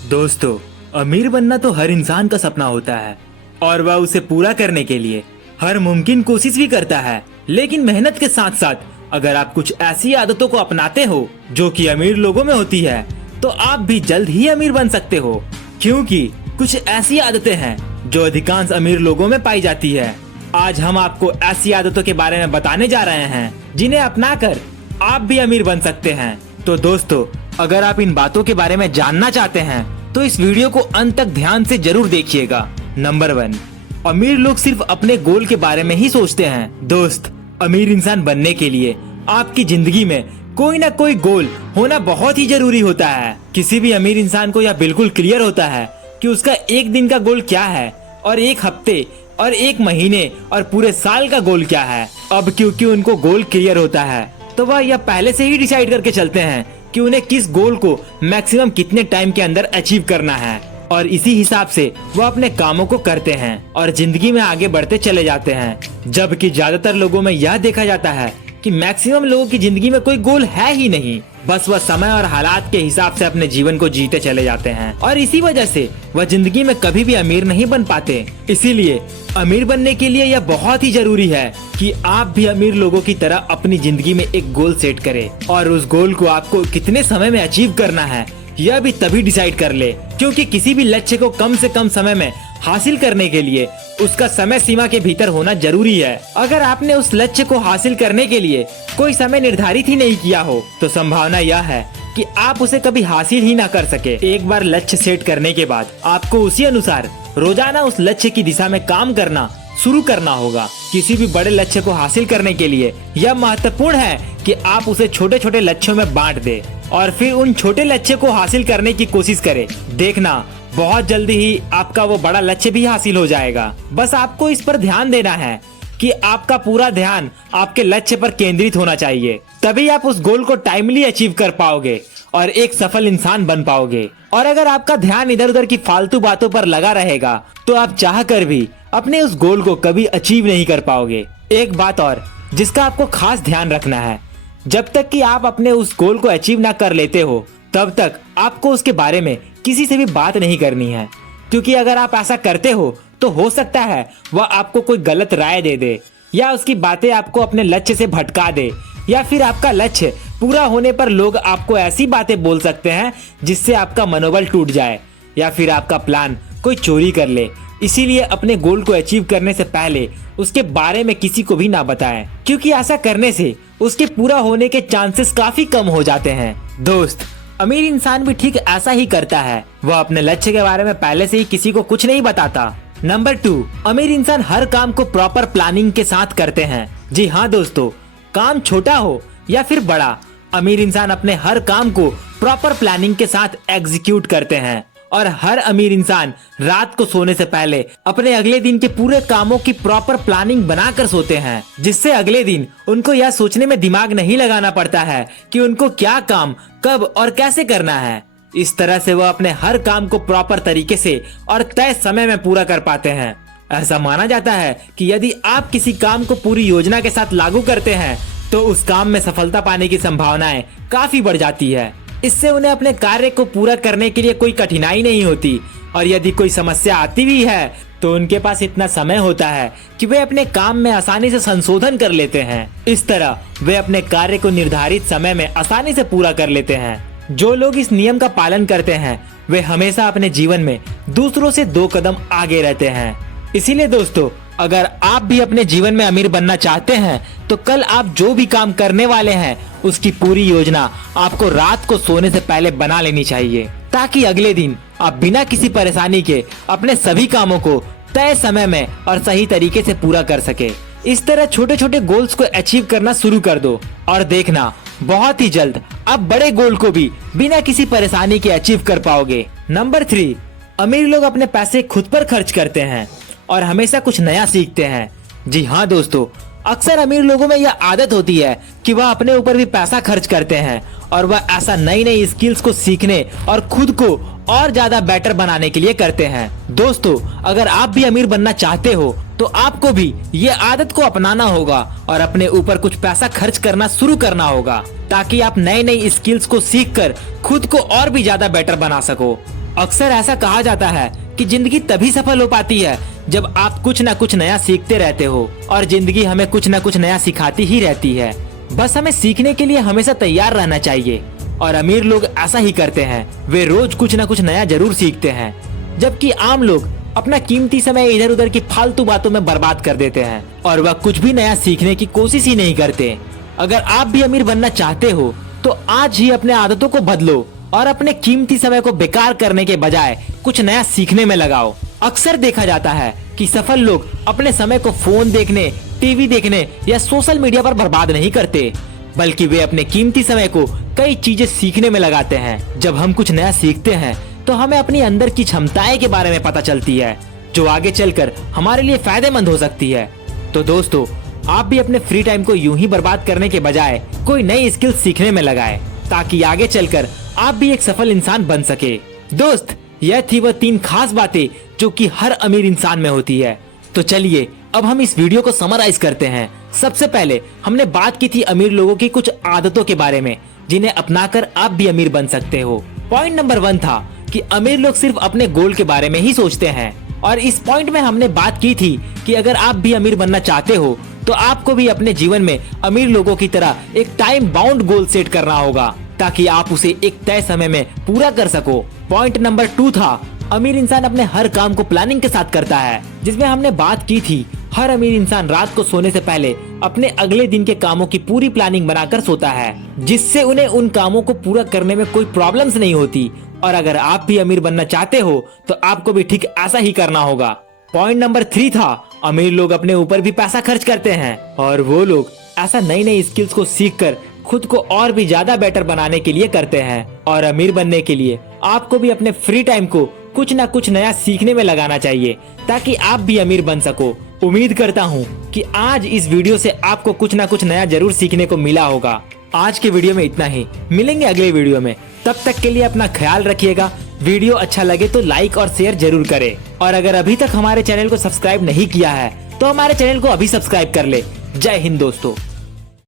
दोस्तों, अमीर बनना तो हर इंसान का सपना होता है और वह उसे पूरा करने के लिए हर मुमकिन कोशिश भी करता है। लेकिन मेहनत के साथ साथ अगर आप कुछ ऐसी आदतों को अपनाते हो जो कि अमीर लोगों में होती है, तो आप भी जल्द ही अमीर बन सकते हो। क्योंकि कुछ ऐसी आदतें हैं जो अधिकांश अमीर लोगों में पाई जाती है। आज हम आपको ऐसी आदतों के बारे में बताने जा रहे हैं जिन्हें अपनाकर आप भी अमीर बन सकते हैं। तो दोस्तों, अगर आप इन बातों के बारे में जानना चाहते हैं तो इस वीडियो को अंत तक ध्यान से जरूर देखिएगा। नंबर 1, अमीर लोग सिर्फ अपने गोल के बारे में ही सोचते हैं। दोस्त, अमीर इंसान बनने के लिए आपकी जिंदगी में कोई ना कोई गोल होना बहुत ही जरूरी होता है। किसी भी अमीर इंसान को यह बिल्कुल क्लियर होता है कि उसका एक दिन का गोल क्या है और एक हफ्ते और एक महीने और पूरे साल का गोल क्या है। अब क्योंकि उनको गोल क्लियर होता है तो वह यह पहले से ही डिसाइड करके चलते हैं कि उन्हें किस गोल को मैक्सिमम कितने टाइम के अंदर अचीव करना है, और इसी हिसाब से वह अपने कामों को करते हैं और जिंदगी में आगे बढ़ते चले जाते हैं। जबकि ज्यादातर लोगों में यह देखा जाता है कि मैक्सिमम लोगों की जिंदगी में कोई गोल है ही नहीं, बस वह समय और हालात के हिसाब से अपने जीवन को जीते चले जाते हैं और इसी वजह से वह जिंदगी में कभी भी अमीर नहीं बन पाते। इसीलिए अमीर बनने के लिए यह बहुत ही जरूरी है कि आप भी अमीर लोगों की तरह अपनी जिंदगी में एक गोल सेट करें और उस गोल को आपको कितने समय में अचीव करना है यह भी तभी डिसाइड कर ले। क्योंकि किसी भी लक्ष्य को कम से कम समय में हासिल करने के लिए उसका समय सीमा के भीतर होना जरूरी है। अगर आपने उस लक्ष्य को हासिल करने के लिए कोई समय निर्धारित ही नहीं किया हो तो संभावना यह है कि आप उसे कभी हासिल ही ना कर सके। एक बार लक्ष्य सेट करने के बाद आपको उसी अनुसार रोजाना उस लक्ष्य की दिशा में काम करना शुरू करना होगा। किसी भी बड़े लक्ष्य को हासिल करने के लिए यह महत्वपूर्ण है कि आप उसे छोटे छोटे लक्ष्यों में बांट दे और फिर उन छोटे लक्ष्य को हासिल करने की कोशिश करें। देखना, बहुत जल्दी ही आपका वो बड़ा लक्ष्य भी हासिल हो जाएगा। बस आपको इस पर ध्यान देना है कि आपका पूरा ध्यान आपके लक्ष्य पर केंद्रित होना चाहिए, तभी आप उस गोल को टाइमली अचीव कर पाओगे और एक सफल इंसान बन पाओगे। और अगर आपका ध्यान इधर उधर की फालतू बातों पर लगा रहेगा तो आप चाह कर भी अपने उस गोल को कभी अचीव नहीं कर पाओगे। एक बात और जिसका आपको खास ध्यान रखना है, जब तक कि आप अपने उस गोल को अचीव ना कर लेते हो तब तक आपको उसके बारे में किसी से भी बात नहीं करनी है। क्योंकि अगर आप ऐसा करते हो तो हो सकता है वह आपको कोई गलत राय दे दे या उसकी बातें आपको अपने लक्ष्य से भटका दे, या फिर आपका लक्ष्य पूरा होने पर लोग आपको ऐसी बातें बोल सकते हैं जिससे आपका मनोबल टूट जाए या फिर आपका प्लान कोई चोरी कर ले। इसीलिए अपने गोल को अचीव करने से पहले उसके बारे में किसी को भी ना बताएं, क्योंकि ऐसा करने से उसके पूरा होने के चांसेस काफी कम हो जाते हैं। दोस्त, अमीर इंसान भी ठीक ऐसा ही करता है। वह अपने लक्ष्य के बारे में पहले से ही किसी को कुछ नहीं बताता। नंबर 2, अमीर इंसान हर काम को प्रॉपर प्लानिंग के साथ करते हैं। जी हाँ दोस्तों, काम छोटा हो या फिर बड़ा, अमीर इंसान अपने हर काम को प्रॉपर प्लानिंग के साथ एग्जीक्यूट करते हैं। और हर अमीर इंसान रात को सोने से पहले अपने अगले दिन के पूरे कामों की प्रॉपर प्लानिंग बनाकर सोते हैं, जिससे अगले दिन उनको यह सोचने में दिमाग नहीं लगाना पड़ता है कि उनको क्या काम कब और कैसे करना है। इस तरह से वह अपने हर काम को प्रॉपर तरीके से और तय समय में पूरा कर पाते हैं। ऐसा माना जाता है कि यदि आप किसी काम को पूरी योजना के साथ लागू करते हैं तो उस काम में सफलता पाने की संभावनाएं काफी बढ़ जाती है। इससे उन्हें अपने कार्य को पूरा करने के लिए कोई कठिनाई नहीं होती, और यदि कोई समस्या आती भी है तो उनके पास इतना समय होता है कि वे अपने काम में आसानी से संशोधन कर लेते हैं। इस तरह वे अपने कार्य को निर्धारित समय में आसानी से पूरा कर लेते हैं। जो लोग इस नियम का पालन करते हैं वे हमेशा अपने जीवन में दूसरों से 2 कदम आगे रहते हैं। इसीलिए दोस्तों, अगर आप भी अपने जीवन में अमीर बनना चाहते हैं तो कल आप जो भी काम करने वाले हैं उसकी पूरी योजना आपको रात को सोने से पहले बना लेनी चाहिए, ताकि अगले दिन आप बिना किसी परेशानी के अपने सभी कामों को तय समय में और सही तरीके से पूरा कर सके। इस तरह छोटे छोटे गोल्स को अचीव करना शुरू कर दो और देखना, बहुत ही जल्द आप बड़े गोल को भी बिना किसी परेशानी के अचीव कर पाओगे। नंबर 3, अमीर लोग अपने पैसे खुद पर खर्च करते हैं और हमेशा कुछ नया सीखते हैं। जी हाँ दोस्तों, अक्सर अमीर लोगों में यह आदत होती है कि वह अपने ऊपर भी पैसा खर्च करते हैं और वह ऐसा नई नई स्किल्स को सीखने और खुद को और ज्यादा बेटर बनाने के लिए करते हैं। दोस्तों, अगर आप भी अमीर बनना चाहते हो तो आपको भी ये आदत को अपनाना होगा और अपने ऊपर कुछ पैसा खर्च करना शुरू करना होगा, ताकि आप नई नई स्किल्स को सीखकर खुद को और भी ज्यादा बेटर बना सको। अक्सर ऐसा कहा जाता है कि जिंदगी तभी सफल हो पाती है जब आप कुछ न कुछ नया सीखते रहते हो, और जिंदगी हमें कुछ न कुछ नया सिखाती ही रहती है। बस हमें सीखने के लिए हमेशा तैयार रहना चाहिए, और अमीर लोग ऐसा ही करते हैं। वे रोज कुछ न कुछ नया जरूर सीखते हैं, जबकि आम लोग अपना कीमती समय इधर उधर की फालतू बातों में बर्बाद कर देते हैं और वह कुछ भी नया सीखने की कोशिश ही नहीं करते। अगर आप भी अमीर बनना चाहते हो तो आज ही अपने आदतों को बदलो और अपने कीमती समय को बेकार करने के बजाय कुछ नया सीखने में लगाओ। अक्सर देखा जाता है कि सफल लोग अपने समय को फोन देखने, टीवी देखने या सोशल मीडिया पर बर्बाद नहीं करते, बल्कि वे अपने कीमती समय को कई चीजें सीखने में लगाते हैं। जब हम कुछ नया सीखते हैं तो हमें अपनी अंदर की क्षमताएं के बारे में पता चलती है, जो आगे चलकर हमारे लिए फायदेमंद हो सकती है। तो दोस्तों, आप भी अपने फ्री टाइम को यूं ही बर्बाद करने के बजाय कोई नई स्किल सीखने में लगाएं, ताकि आगे चलकर आप भी एक सफल इंसान बन सके। दोस्त, यह थी वह 3 खास बातें जो कि हर अमीर इंसान में होती है। तो चलिए अब हम इस वीडियो को समराइज करते हैं। सबसे पहले हमने बात की थी अमीर लोगों की कुछ आदतों के बारे में, जिन्हें अपनाकर आप भी अमीर बन सकते हो। पॉइंट नंबर 1 था कि अमीर लोग सिर्फ अपने गोल के बारे में ही सोचते हैं, और इस पॉइंट में हमने बात की थी कि अगर आप भी अमीर बनना चाहते हो तो आपको भी अपने जीवन में अमीर लोगों की तरह एक टाइम बाउंड गोल सेट करना होगा, ताकि आप उसे एक तय समय में पूरा कर सको। पॉइंट नंबर 2 था अमीर इंसान अपने हर काम को प्लानिंग के साथ करता है, जिसमें हमने बात की थी हर अमीर इंसान रात को सोने से पहले अपने अगले दिन के कामों की पूरी प्लानिंग बनाकर सोता है, जिससे उन्हें उन कामों को पूरा करने में कोई प्रॉब्लम्स नहीं होती। और अगर आप भी अमीर बनना चाहते हो तो आपको भी ठीक ऐसा ही करना होगा। पॉइंट नंबर 3 था अमीर लोग अपने ऊपर भी पैसा खर्च करते हैं, और वो लोग ऐसा नई नई स्किल्स को सीखकर खुद को और भी ज्यादा बेटर बनाने के लिए करते हैं। और अमीर बनने के लिए आपको भी अपने फ्री टाइम को कुछ ना कुछ नया सीखने में लगाना चाहिए, ताकि आप भी अमीर बन सको। उम्मीद करता हूँ कि आज इस वीडियो से आपको कुछ ना कुछ नया जरूर सीखने को मिला होगा। आज के वीडियो में इतना ही, मिलेंगे अगले वीडियो में। तब तक के लिए अपना ख्याल रखिएगा। वीडियो अच्छा लगे तो लाइक और शेयर जरूर करें, और अगर अभी तक हमारे चैनल को सब्सक्राइब नहीं किया है तो हमारे चैनल को अभी सब्सक्राइब कर ले। जय हिंद दोस्तों।